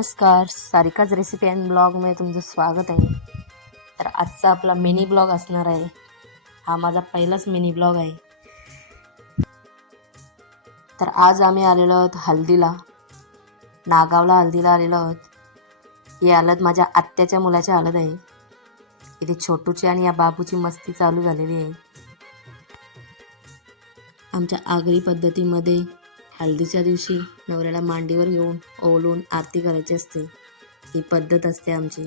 नमस्कार, Sarika's recipe and ब्लॉगमध्ये तुमचं स्वागत आहे. तर आजचा आपला मिनी ब्लॉग असणार आहे. हा माझा पहिलाच मिनी ब्लॉग आहे. तर आज आम्ही आलेलो आहोत हल्दीला, नागावला हल्दीला आलेलो आहोत. ही हळद माझ्या आत्याच्या मुलाची हळद आहे. इथे छोटूची आणि या बाबूची मस्ती चालू झालेली आहे. आमच्या आगरी पद्धतीमध्ये हळदीच्या दिवशी नवऱ्याला मांडीवर घेऊन ओवाळून आरती करायची असते. ही पद्धत असते आमची.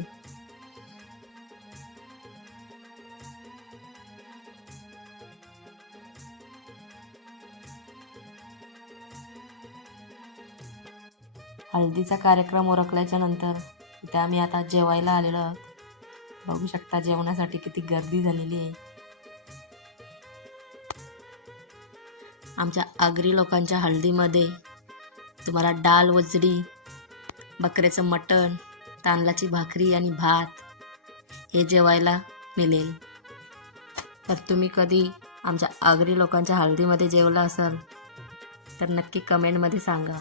हळदीचा कार्यक्रम उरकल्याच्या नंतर इथे आम्ही आता जेवायला आलेलो आहोत. बघू शकता जेवणासाठी किती गर्दी झालेली आहे. आमच्या आगरी लोकांच्या हळदीमध्ये तुम्हाला डाळ वजडी, बकऱ्याचं मटण, तांदळाची भाकरी आणि भात हे जेवायला मिळेल. तर तुम्ही कधी आमच्या आगरी लोकांच्या हळदीमध्ये जेवला असाल तर नक्की कमेंटमध्ये सांगा.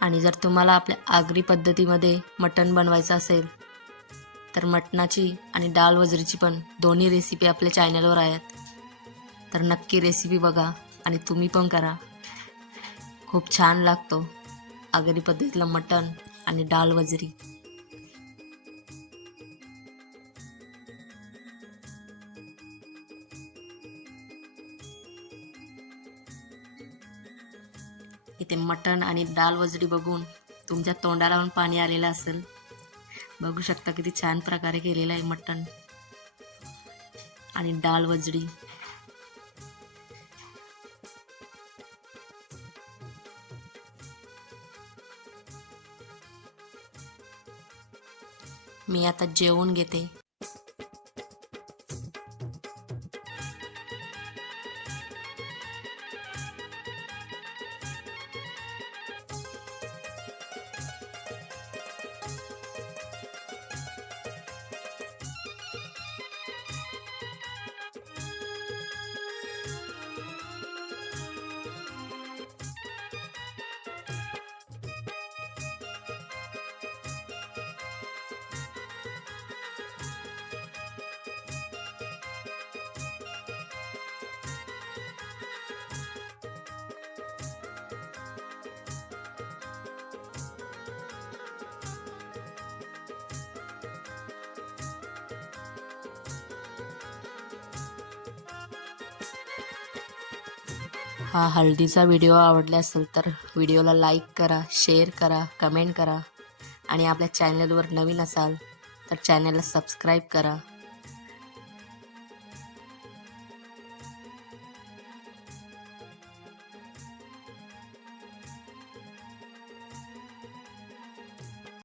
आणि जर तुम्हाला आपल्या आगरी पद्धतीमध्ये मटण बनवायचं असेल तर मटणाची आणि डाळ वजरीची पण दोन्ही रेसिपी आपल्या चॅनलवर आहेत. तर नक्की रेसिपी बघा आणि तुम्ही पण करा. खूप छान लागतो आगरी पद्धतीला मटण आणि डाळ वजरी. इथे मटण आणि डाळ वजडी बघून तुमच्या तोंडाला पण पाणी आलेलं असेल. बघू शकता किती छान प्रकारे केलेलं आहे मटण आणि डाळ वजडी. मी आता जेवून घेते. हा हळदीचा व्हिडिओ आवडला असेल तर व्हिडिओला लाईक करा, शेअर करा, कमेंट करा आणि आपल्या चॅनलवर नवीन असाल तर चॅनलला सबस्क्राईब करा.